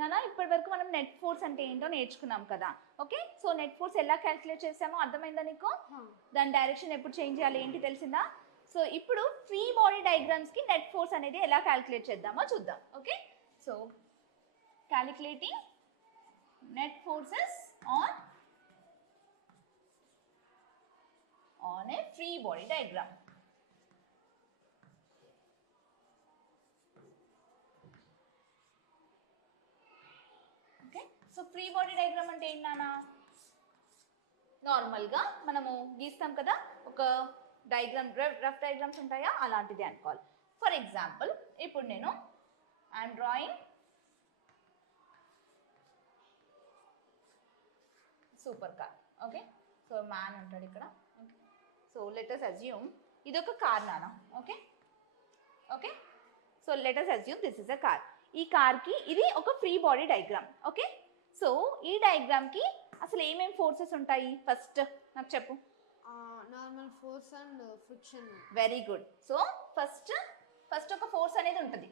నానా ఇప్పటి వరకు మనం నెట్ ఫోర్స్ అంటే ఏంటో నేర్చుకున్నాం కదా. ఓకే, సో నెట్ ఫోర్స్ ఎలా క్యాల్కులేట్ చేసామో అర్థమైందా నీకు? దాని డైరెక్షన్ ఎప్పుడు చేంజ్ చేయాలి ఏంటి తెలిసిందా? సో ఇప్పుడు ఫ్రీ బాడీ డయాగ్రామ్స్కి నెట్ ఫోర్స్ అనేది ఎలా క్యాల్కులేట్ చేద్దామో చూద్దాం. Okay, so calculating net forces on a free body diagram. Okay, so free body diagram అంటే ఏంటన్నా? నార్మల్గా మనము గీస్తాం కదా, ఒక డయాగ్రామ్, రఫ్ డయాగ్రామ్స్ ఉంటాయా, అలాంటిది అనుకోవాలి. ఫర్ ఎగ్జాంపుల్ ఇప్పుడు నేను I'm drawing super car. Okay, so man ఉంటాడు ఇక్కడ. Okay, so let us assume ఇది ఒక కార్ నానా. Okay okay, so let us assume this is a car. ఈ కార్కి ఇది ఒక free body diagram. Okay, so ఈ డయాగ్రామ్కి అసలు ఏమేమి ఫోర్సెస్ ఉంటాయి ఫస్ట్ నాకు చెప్పు. Normal force and friction. Very good. So first ఒక ఫోర్స్ అనేది ఉంటుంది,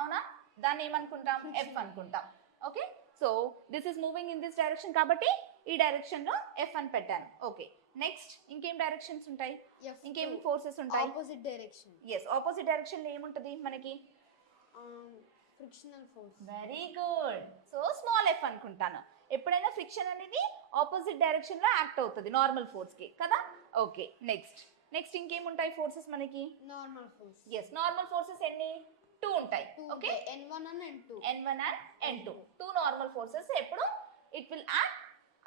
అవునా? దాన్ని ఏమనుకుంటాం? ఎఫ్ అనుకుంటాం. Okay, so this is moving in this direction కాబట్టి ఈ డైరెక్షన్లో ఎఫ్ అని పెట్టాను. ఓకే, నెక్స్ట్ ఇంకేం డైరెక్షన్స్ ఉంటాయి, ఇంకేం ఫోర్సెస్ ఉంటాయి? Opposite direction. ఎస్, ఆపోజిట్ డైరెక్షన్లో ఏముంటుంది మనకి? Frictional force. Very good. So small F అనుకుంటాను. ఎప్పుడైనా ఫ్రిక్షన్ అనేది ఆపోజిట్ డైరెక్షన్లో యాక్ట్ అవుతుంది నార్మల్ ఫోర్స్కి కదా. ఓకే, నెక్స్ట్ ఇంకేముంటాయి ఫోర్సెస్ మనకి? Normal force. Yes, normal forces ఎన్ని? 2 ఉంటాయి. Okay, N1 and N2. N1 and N2, 2 normal forces. ఎప్పుడు it will act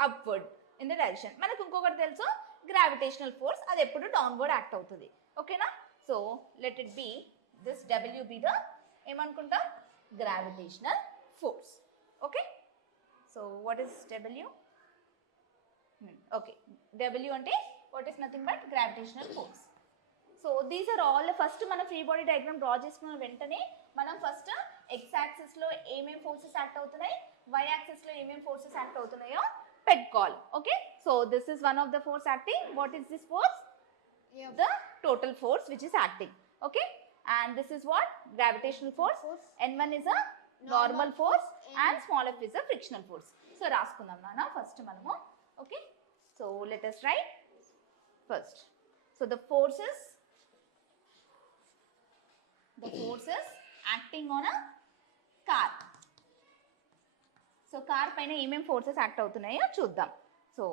upward in the direction. మనకు ఇంకొకటి తెలుసు, గ్రావిటేషనల్ ఫోర్స్, అది ఎప్పుడు డౌన్వర్డ్ యాక్ట్ అవుతుంది. ఓకేనా? So let it be this W be the ఏమనుకుంటాం? Gravitational force. Okay, so what is W? Okay, W అంటే what is nothing but gravitational force. So these are all. First మన free body diagram draw చేసుకున్న వెంటనే మనం first X యాక్సిస్లో ఏమేమి forces act అవుతున్నాయి, Y యాక్సిస్లో ఏమేమి ఫోర్సెస్ యాక్ట్ అవుతున్నాయో పెట్టుకోవాలి. Okay, so this is one of the force acting. What is this force? The total force which is acting. Okay, and this is what? Gravitational force. N1 is a normal force and small f is a frictional force. So రాసుకుందాం నాన్న first మనము. Okay, so let us write first. So the forces acting on a car. So car పైన ఏమేం forces act అవుతున్నాయో చూద్దాం. So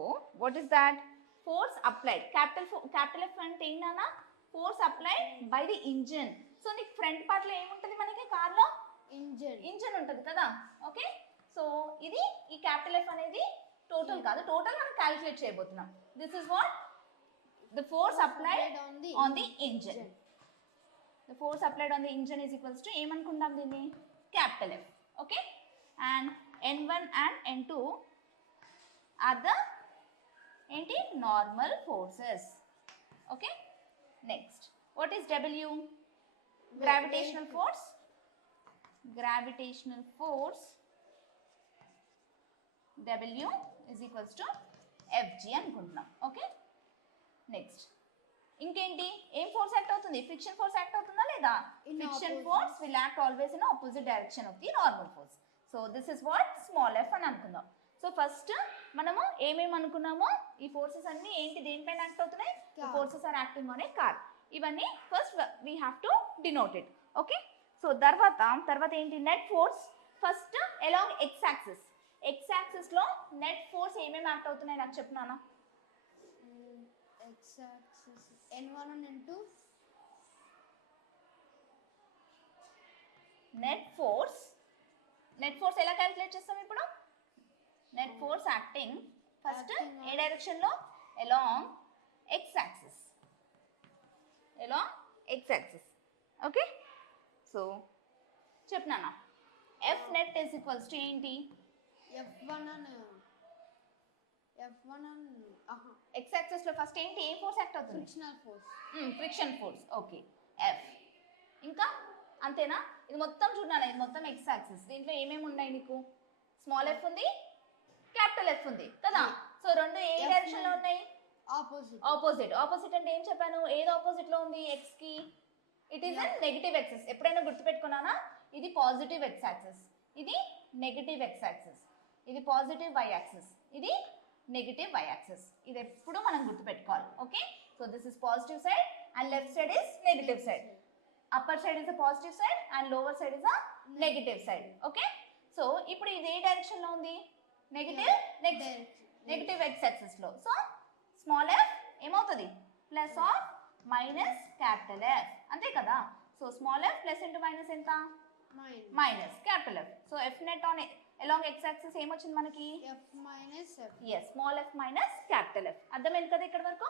what is that? Force applied. Capital F అంటే ఏంటన్నా? Force applied by the engine. So నీకు front పార్ట్లో ఏముంటుంది మనకి కార్లో? ఇంజిన్ ఉంటుంది కదా. ఓకే, సో ఇది ఈ క్యాపిటల్ ఎఫ్ అనేది టోటల్ కాదు, టోటల్ మనం క్యాలిక్యులేట్ చేయబోతున్నాం. This is what? The force applied on the engine. The force applied on the engine is equals to ఏమనుకుందాం దీన్ని? Capital F. Okay, and N1 and N2 are the ఏంటి? Normal forces. Okay, next what is W? Gravitational force. Gravitational force W is equals to Fg అనుకుంటున్నాం. Okay, next ఇంకేంటి? ఏం force act అవుతుంది? Friction force act అవుతుందా లేదా? Friction force will act always in opposite direction of the normal force. So this is what? Small F అని అనుకుందాం. So first మనము ఏమేమి అనుకున్నామో ఈ ఫోర్సెస్ అన్ని ఏంటి, దేనిపైన యాక్ట్ అవుతున్నాయి? Forces are acting on a car. ఇవన్నీ first we have to denote it. Okay, so తర్వాత ఏంటి? Net force. First along X axis. X యాక్సిస్లో నెట్ ఫోర్స్ ఏమేమి యాక్ట్ అవుతున్నాయి నాకు చెప్తున్నానా? X axis N1 and N2. Net force ఎలా calculate చేస్తాం ఇప్పుడు? నెట్ ఫోర్స్ యాక్టింగ్ ఫస్ట్ ఏ డైరెక్షన్లో? Along X axis. Okay, so చెప్పినానా? F net is equals to ఏంటి? F1 and ఎక్స్ యాక్సిస్లో ఫస్ట్ ఏంటి? ఏ ఫోర్స్ యాక్ట్ అవుతుంది? Friction force. Okay, F. ఇంకా అంతేనా? ఇది మొత్తం చూడాలి, ఇది మొత్తం ఎక్స్ యాక్సిస్. దీంట్లో ఏమేమి ఉన్నాయి నీకు? స్మాల్ ఎఫ్ ఉంది, క్యాపిటల్ ఎఫ్ ఉంది కదా. సో రెండు ఏ డైరెక్షన్లో ఉన్నాయి? ఆపోజిట్ అంటే ఏం చెప్పాను? ఏది ఆపోజిట్లో ఉంది ఎక్స్కి? It is a negative axis. ఎప్పుడైనా గుర్తుపెట్టుకున్నానా? ఇది పాజిటివ్ ఎక్స్ యాక్సిస్, ఇది నెగటివ్ ఎక్స్ యాక్సిస్, ఇది పాజిటివ్ వై యాక్సిస్, ఇది నెగటివ్ వై యాక్సిస్. ఇది ఎప్పుడు మనం గుర్తుపెట్టుకోవాలి. Okay, so this is positive side and left side is negative side. Upper side is the positive side and lower side is the negative side. Okay, so ఇప్పుడు ఇది ఏ direction లో ఉంది? Negative negative X axis లో. So small F ఏమవుతుంది? Plus of minus capital F, అంతే కదా. So small F plus into minus ఎంత? Minus capital F. So F net on along X axis ఏమొచ్చింది మనకి? F minus F. Yes, small F minus capital F. అర్థమైంది కదా ఇక్కడ వరకు?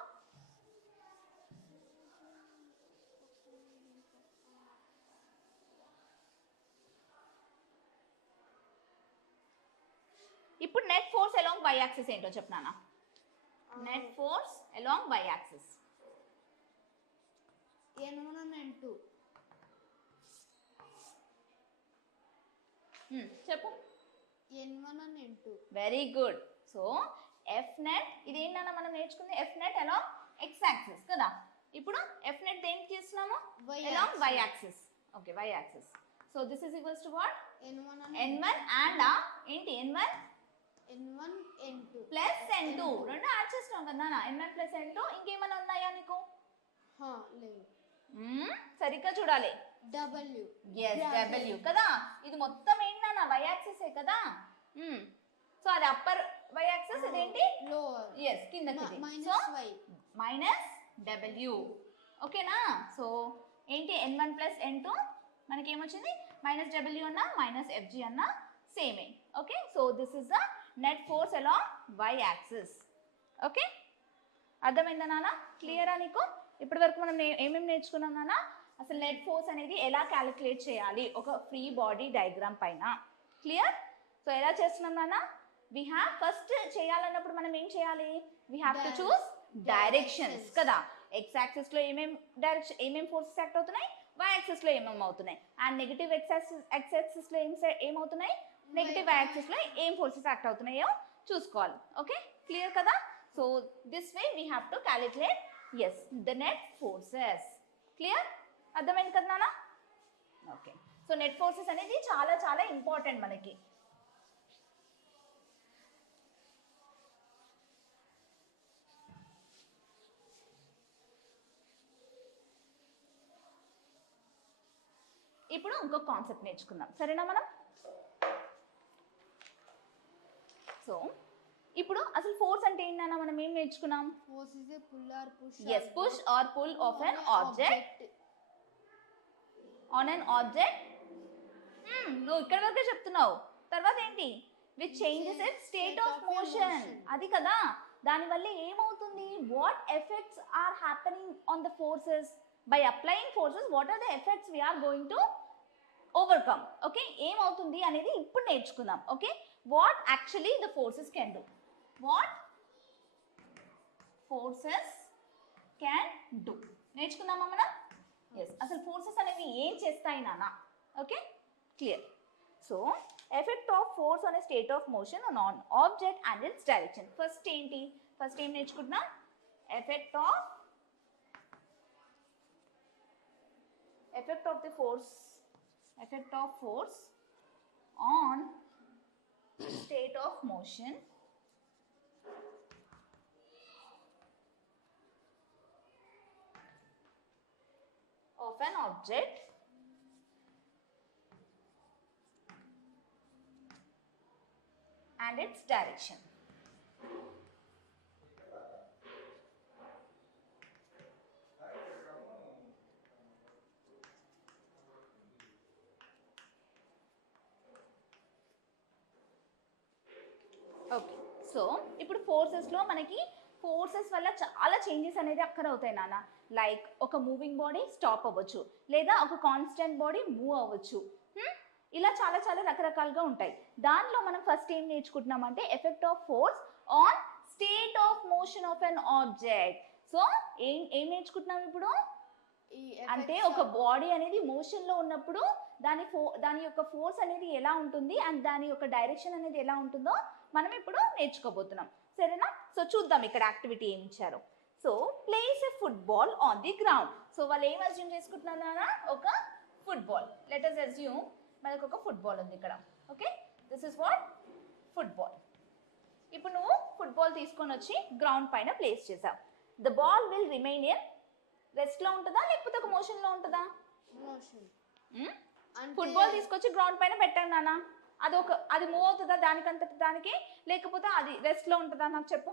ఇప్పుడు net force along Y axis ఏంటో చెప్పనా? Net force along Y axis N1 and N2. చెప్పు. N1 and N2. Very good. So F net ఇది ఏంటన్నా మనం నేర్చుకుంది? F net along X axis కదా. ఇప్పుడు ఎఫ్ నెట్ దేనికి చేస్తున్నాము? Along Y axis. Okay, Y axis. So this is equals to what? N1 and n1 and ఏంటి? n1 N1 N2 plus n2 రెండు యాడ్ చేస్తున్నాం కదా నాన్న. n1 ప్లస్ n2 ఇంకేమైనా ఉన్నాయా నీకు? లేవు. సరిగ్గా చూడాలి. W. ఎస్, W కదా. ఇది మొత్తం ఏంటన్నా వై యాక్సిసే కదా. సో అది అప్పర్ వై యాక్సిస్, ఇదేంటి? లోవర్. ఎస్, కిందకి. Minus so y. Minus W. ఓకేనా. సో ఏంటి? n1 ప్లస్ n2 మనకి ఏమొచ్చింది? మైనస్ W అన్నా మైనస్ FG అన్నా సేమే. Okay, so this is the net force along Y axis. Okay, అర్థమైందా నాన్న? క్లియరా నీకు? ఇప్పటి వరకు మనం ఏమేమి నేర్చుకున్నాం నాన్న? అసలు నెట్ ఫోర్స్ అనేది ఎలా క్యాలిక్యులేట్ చేయాలి ఒక ఫ్రీ బాడీ డయాగ్రామ్ పైన. క్లియర్? సో ఎలా చేస్తున్నాం నాన్న? వీ హ్యావ్ ఫస్ట్ చేయాలన్నప్పుడు మనం ఏం చేయాలి? We have to choose directions కదా. ఎక్స్ యాక్సిస్ లో ఏమేం ఫోర్సెస్ యాక్ట్ అవుతున్నాయి, వై యాక్సిస్ లో ఏమేమి అవుతున్నాయి, అండ్ నెగటివ్ ఎక్స్ యాక్సిస్ లో ఏమవుతున్నాయి, నెగటివ్ వై యాక్సిస్ లో ఏం ఫోర్సెస్ యాక్ట్ అవుతున్నాయో చూసుకోవాలి. ఓకే, క్లియర్ కదా. So this way we have to calculate as the net forces. Clear? అర్థమైంది కదా నాన్న? ఓకే, సో నెట్ ఫోర్సెస్ అనేది చాలా చాలా ఇంపార్టెంట్ మనకి. ఇప్పుడు ఇంకో కాన్సెప్ట్ నేర్చుకుందాం, సరేనా మనం? సో ఇప్పుడు అసలు ఫోర్స్ అంటే ఏంటన్నా మనం ఏం నేర్చుకున్నాం? Force is a pull or push. Yes, push or pull of an object on an object. నువ్వు ఇక్కడ వరకే చెప్తున్నావు. తర్వాత ఏంటి? Which changes its state of motion. అది కదా. దానివల్ల ఏమవుతుంది? What effects are happening on the forces by applying forces. What are the effects we are going to overcome. Okay, ఏమవుతుంది అనేది ఇప్పుడు నేర్చుకుందాం. Okay, what actually the forces can do. What forces can do నేర్చుకుందామా మనం? ఎస్, అసలు forces అనేవి ఏం చేస్తాయి నాన్న? Okay, clear. So effect of force on a state of motion on object and it's direction. First ఏంటి? ఫస్ట్ ఏం నేర్చుకుంటున్నాం? Effect of the force, effect of force on state of motion of an object and its direction. Okay, so ఇప్పుడు ఫోర్సెస్లో మనకి forces వల్ల చాలా changes అనేది అక్కర్ అవుతాయి నాన్న. లైక్ ఒక మూవింగ్ బాడీ స్టాప్ అవ్వచ్చు, లేదా ఒక కాన్స్టెంట్ బాడీ మూవ్ అవ్వచ్చు. ఇలా చాలా చాలా రకరకాలుగా ఉంటాయి. దానిలో మనం ఫస్ట్ ఏం నేర్చుకుంటున్నామంటే effect of force on state of motion of an object. So ఏం నేర్చుకుంటున్నాం ఇప్పుడు? అంటే ఒక బాడీ అనేది మోషన్లో ఉన్నప్పుడు దాని యొక్క ఫోర్స్ అనేది ఎలా ఉంటుంది అండ్ దాని యొక్క డైరెక్షన్ అనేది ఎలా ఉంటుందో మనం ఇప్పుడు నేర్చుకోబోతున్నాం, సరేనా? సో చూద్దాం ఇక్కడ యాక్టివిటీ ఏమి ఇచ్చారో. So place a football on the ground. So వాళ్ళు ఏం అజ్యూమ్ చేసుకుంటున్నారా? ఒక ఫుట్బాల్. లెట్ us assume మనకు ఒక ఫుట్బాల్ ఉంది ఇక్కడ. Okay, this is what football. ఇప్పుడు నువ్వు ఫుట్బాల్ తీసుకొని వచ్చి గ్రౌండ్ పైన ప్లేస్ చేసావు. The ball will remain in రెస్ట్లో ఉంటుందా లేకపోతే ఒక మోషన్లో ఉంటుందా? మోషన్. ఫుట్బాల్ తీసుకొచ్చి గ్రౌండ్ పైన పెట్టాను నాన్న, అది మూవ్ అవుతుందా దానికంతటి దానికి లేకపోతే అది రెస్ట్లో ఉంటుందా నాకు చెప్పు.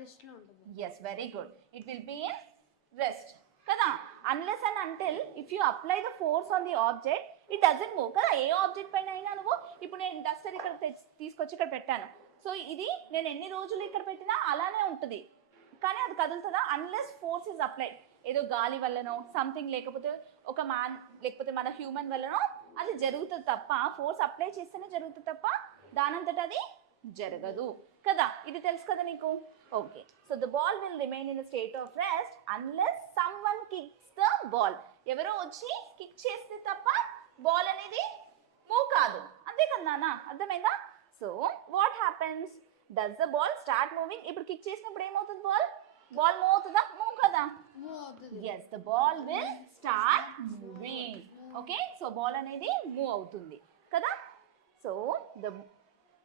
రెస్ట్ లో ఉంటుంది. Yes, very good. It will be in rest కదా. Unless and until if you apply the force on the object it doesn't move కదా. ఏ ఆబ్జెక్ట్ పైన అయినా నువ్వు ఇప్పుడు నేను డస్టర్ ఇక్కడ తీసుకొచ్చి ఇక్కడ పెట్టాను, సో ఇది నేను ఎన్ని రోజులు ఇక్కడ పెట్టినా అలానే ఉంటుంది, కానీ అది కదులుతుందా? Unless force is applied. ఏదో గాలి వల్లనో సంథింగ్ లేకపోతే ఒక మ్యాన్ లేకపోతే మన హ్యూమన్ వల్లనో అది జరుగుతుంది తప్ప, ఫోర్స్ అప్లై చేస్తేనే జరుగుతుంది తప్ప దానంతట అది జరగదు కదా. ఇది తెలుసు కదా నీకు. Okay, so the ball will remain in the state of rest unless some one kicks the ball. ఎవరో వచ్చి కిక్ చేస్తే తప్ప బాల్ అనేది మూవ్ కాదు, అంతే కదా నాన్న, అర్థమైందా? So what happens, does the ball start moving? ఇప్పుడు కిక్ చేసినప్పుడు ఏమవుతుంది? బాల్ మూవ్ అవుతుందా? మూవ్ కదా. మూవ్ అవుతుంది. Yes, the ball will start moving. Okay, so ball అనేది మూవ్ అవుతుంది కదా. So the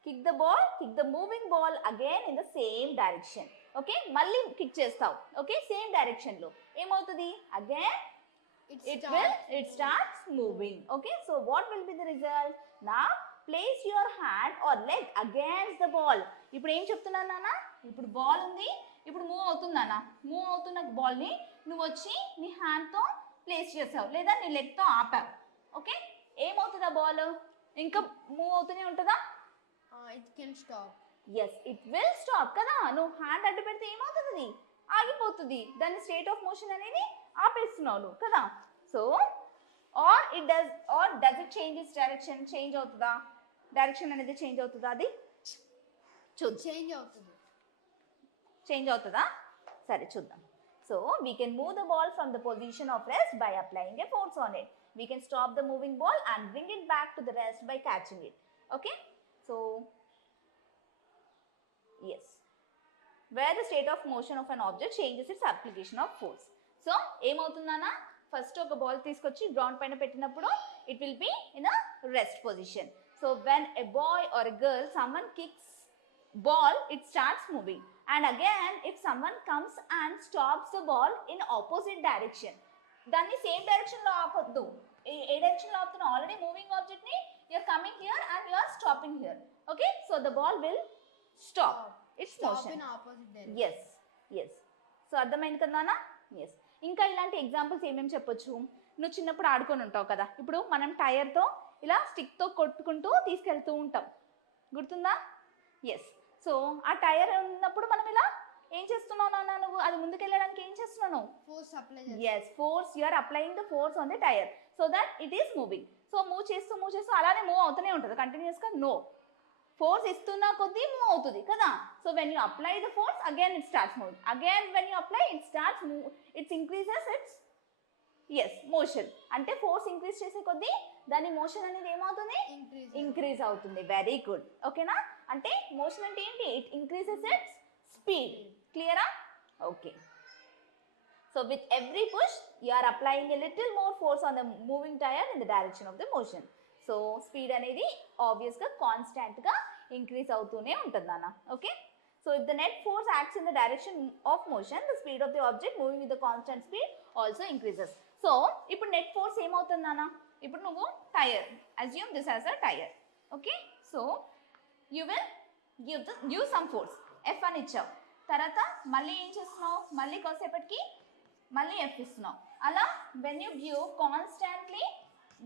kick the ball, kick the moving ball again in the same direction. Okay, మళ్ళీ కిక్ చేస్తావు. ఓకే, సేమ్ డైరెక్షన్లో ఏమవుతుంది? Again it starts moving. Okay, so what will be the result? Now place your hand or leg against the ball. ఇప్పుడు ఏం చెప్తున్నాను నాన్న, ఇప్పుడు ball ఉంది, ఇప్పుడు మూవ్ అవుతుంది నాన్న. మూవ్ అవుతున్న బాల్ని నువ్వు వచ్చి నీ హ్యాండ్తో ప్లేస్ చేసావు లేదా నీ లెగ్తో ఆపావు. ఓకే, ఏమవుతుంది? ఆ బాల్ ఇంకా మూవ్ అవుతూనే ఉంటుందా? It can stop. Yes, it will stop కదా. నువ్వు హ్యాండ్ అడ్డు పెడితే ఏమవుతుంది? ఆగిపోతుంది. దాని స్టేట్ ఆఫ్ మోషన్ అనేది ఆపేస్తున్నావు నువ్వు కదా. So does it change it's direction? Change అవుతుందా? డైరెక్షన్ అనేది చేంజ్ అవుతుందా? అది చూద్దాం. చేంజ్ అవుతుంది. చేంజ్ అవుతుందా? సరే చూద్దాం. So we can move the ball from the position of rest by applying a force on it. We can stop the moving ball and bring it back to the rest by catching it. Okay, so yes, where the state of motion of an object changes its application of force. So ఏమవుతుందన్నా, first ఒక ball తీసుకొచ్చి ground పైన పెట్టినప్పుడు it will be in a rest position. So when a boy or a girl, someone kicks ball, it starts moving, and again if someone comes and stops the ball in opposite direction, దాన్ని same direction లో ఆపొద్దు. ఏ direction లో ఆపుతున్నావు? Already moving object ని you are coming here and you are stopping here. Okay, so the ball will stop its motion. In opposite direction. yes. So అర్థమైంది కదా నాన్న. Yes, ఇంకా ఇలాంటి examples ఏమేమి చెప్పొచ్చు? నువ్వు చిన్నప్పుడు ఆడుకొని ఉంటావు కదా, ఇప్పుడు మనం టైర్తో ఇలా స్టిక్తో కొట్టుకుంటూ తీసుకెళ్తూ ఉంటాం, గుర్తుందా? ఎస్, సో ఆ టైర్ ఉన్నప్పుడు మనం ఇలా ఏం చేస్తున్నావు నాన్న? నువ్వు అది ముందుకెళ్ళడానికి ఏం చేస్తున్నావు? Force apply. Yes, force, you are applying the force on the tyre so that it is moving. So move చేస్తూ అలానే మూవ్ అవుతూనే ఉంటుంది కంటిన్యూస్గా. నో, ఫోర్స్ ఇస్తున్న కొద్దీ మూవ్ అవుతుంది కదా. So when you apply the force again it starts moving. Again when you apply it starts move, its increases its motion. అంటే ఫోర్స్ ఇంక్రీజ్ చేసే కొద్దీ దాని మోషన్ అనేది ఏమవుతుంది? ఇంక్రీజ్ అవుతుంది. Very good. ఓకేనా? అంటే మోషన్ అంటే ఏంటి? It increases its speed. క్లియరా? Okay. So with every push you are applying a little more force on the moving tire in the direction of the motion. So speed అనేది obvious గా constant గా increase అవుతూనే ఉంటుంది నాన్న. Okay, so if the net force acts in the direction of motion, the speed of the object moving with the constant speed also increases. So ఇప్పుడు net force ఏమవుతుంది నాన్న? ఇప్పుడు నువ్వు tyre, assume this as a tire. Okay, so you will give some force, F అని ఇచ్చావు. తర్వాత మళ్ళీ ఏం చేస్తున్నావు? మళ్ళీ కాసేపటికి మళ్ళీ F ఇస్తున్నావు. అలా when you give constantly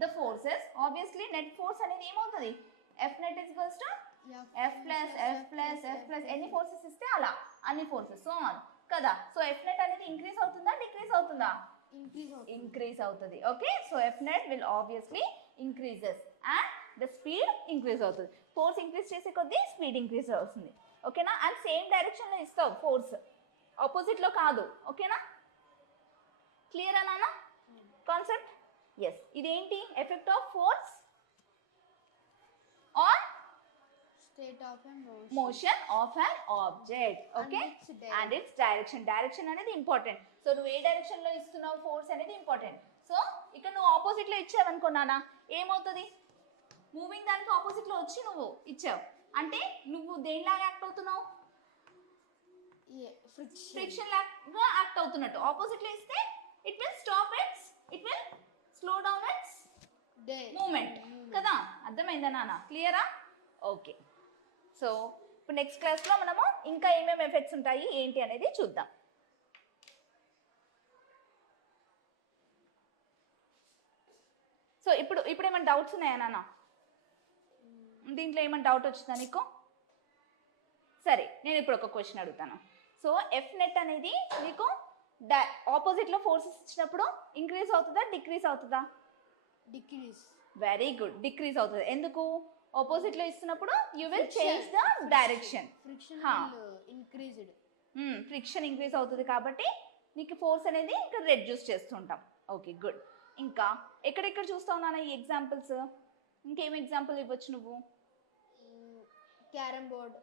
the forces, obviously net force అనేది ఏమవుతుంది? F net is equals to F plus F plus F plus ఎన్ని ఫోర్సెస్ ఇస్తే అలా అన్ని ఫోర్సెస్ సో ఆన్ కదా. సో F net అనేది ఇంక్రీజ్ అవుతుందా డిక్రీజ్ అవుతుందా? ఇంక్రీజ్ అవుతుంది. Okay, so F net will obviously increases and the speed increase అవుతుంది. ఫోర్స్ ఇంక్రీజ్ చేసే కొద్దీ స్పీడ్ ఇంక్రీజ్ అవుతుంది. ఓకేనా? అండ్ సేమ్ డైరెక్షన్ లో ఇస్తావు ఫోర్స్, ఆపోజిట్ లో కాదు. ఓకేనా? క్లియరా నాన్న కాన్సెప్ట్? ఎస్, ఇదేంటి? Effect of force on state of a motion of an object. Okay, and its direction. Direction అనేది ఇంపార్టెంట్. సో నువ్వు ఏ డైరెక్షన్ లో ఇస్తున్నావు ఫోర్స్ అనేది ఇంపార్టెంట్. సో ఇక్కడ నువ్వు ఆపోజిట్ లో ఇచ్చావనుకున్నానా ఏమవుతుంది? మూవింగ్ దానికి ఆపోజిట్లో వచ్చి నువ్వు ఇచ్చావు అంటే నువ్వు దేనిలాగా యాక్ట్ అవుతున్నావు, ఫ్రిక్షన్ ఫ్రిక్షన్ లాగా యాక్ట్ అవుతున్నట్టు. ఆపోజిట్లో ఇస్తే it will stop its, it will slow down its moment కదా. అర్థమైందా నాన్న? క్లియరా? ఓకే. సో ఇప్పుడు నెక్స్ట్ క్లాస్లో మనము ఇంకా ఏమేమి ఎఫెక్ట్స్ ఉంటాయి ఏంటి అనేది చూద్దాం. సో ఇప్పుడు ఏమైనా డౌట్స్ ఉన్నాయా నాన్న? దీంట్లో ఏమైనా డౌట్ వచ్చిందా నీకు? సరే, నేను ఇప్పుడు ఒక క్వశ్చన్ అడుగుతాను. సో ఎఫ్ నెట్ అనేది నీకు ఆపోజిట్లో ఫోర్సెస్ ఇచ్చినప్పుడు ఇంక్రీజ్ అవుతుందా డిక్రీజ్ అవుతుందా? డిక్రీజ్. వెరీ గుడ్, డిక్రీజ్ అవుతుంది. ఎందుకు? ఆపోజిట్లో ఇస్తున్నప్పుడు you will change the direction. Friction increased. Friction increase అవుతుంది కాబట్టి నీకు ఫోర్స్ అనేది ఇంకా రెడ్యూస్ చేస్తుంటాం. Okay good. ఇంకా ఎక్కడెక్కడ చూస్తావు నాన్న ఈ ఎగ్జాంపుల్స్? ఇంకేం ఎగ్జాంపుల్ ఇవ్వచ్చు నువ్వు? Carrom board.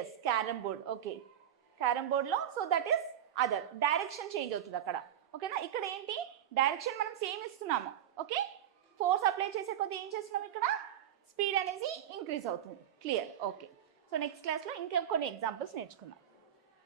Yes, carrom board. Okay, carrom బోర్డ్లో so that is other direction change అవుతుంది అక్కడ. ఓకేనా? ఇక్కడ ఏంటి డైరెక్షన్ మనం సేమ్ ఇస్తున్నాము. ఓకే, ఫోర్స్ అప్లై చేసే కొద్దీ ఏం చేస్తున్నాం ఇక్కడ స్పీడ్ అనేది ఇంక్రీజ్ అవుతుంది. క్లియర్? ఓకే. సో నెక్స్ట్ క్లాస్లో ఇంకా కొన్ని ఎగ్జాంపుల్స్ నేర్చుకుందాం.